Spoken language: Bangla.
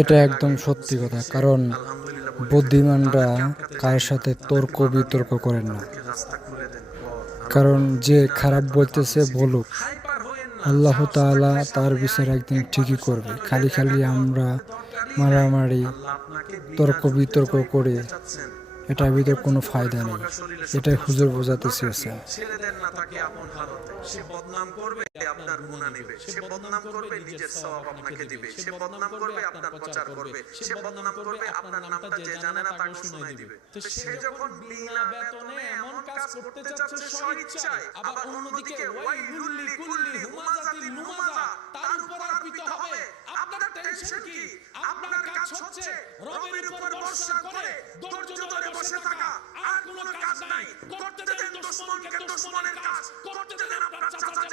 এটা একদম সত্যি কথা, কারণ বুদ্ধিমানরা কারোর সাথে তর্ক বিতর্ক করেন না। কারণ যে খারাপ বলতেছে বলুক, আল্লাহ তাআলা তার বিচার একদিন ঠিকই করবে। খালি খালি আমরা মারামারি তর্ক বিতর্ক করে এটার ভিতর কোনো ফায়দা নেই। এটাই হুজুর বোঝাতে চেয়েছেন। সে বদনাম করবে, আপনার গুনাহ নেবে। সে বদনাম করবে, নিজের সওয়াব আপনাকে দিবে। সে বদনাম করবে, আপনার প্রচার করবে। সে বদনাম করবে, আপনার নামটা যে জানে না তাকে শোনায় দিবে। তো সে যখন বিনা বেতনে এমন কাজ করতে যাচ্ছে স্বইচ্ছায়, আবার অন্যদিকে ওয়াইলুল লিকুল্লি হুমাযাতিল লুমাযা, তার উপর অর্পিত হবে। আপনার টেনশন কি? আপনার কাজ হচ্ছে রবের উপর ভরসা করে ধৈর্য ধরে বসে থাকা, আর কোনো কাজ নাই। করতে দেন দুশমনকে দুশমনের কাজ, করতে দেন আপনার চাচাকে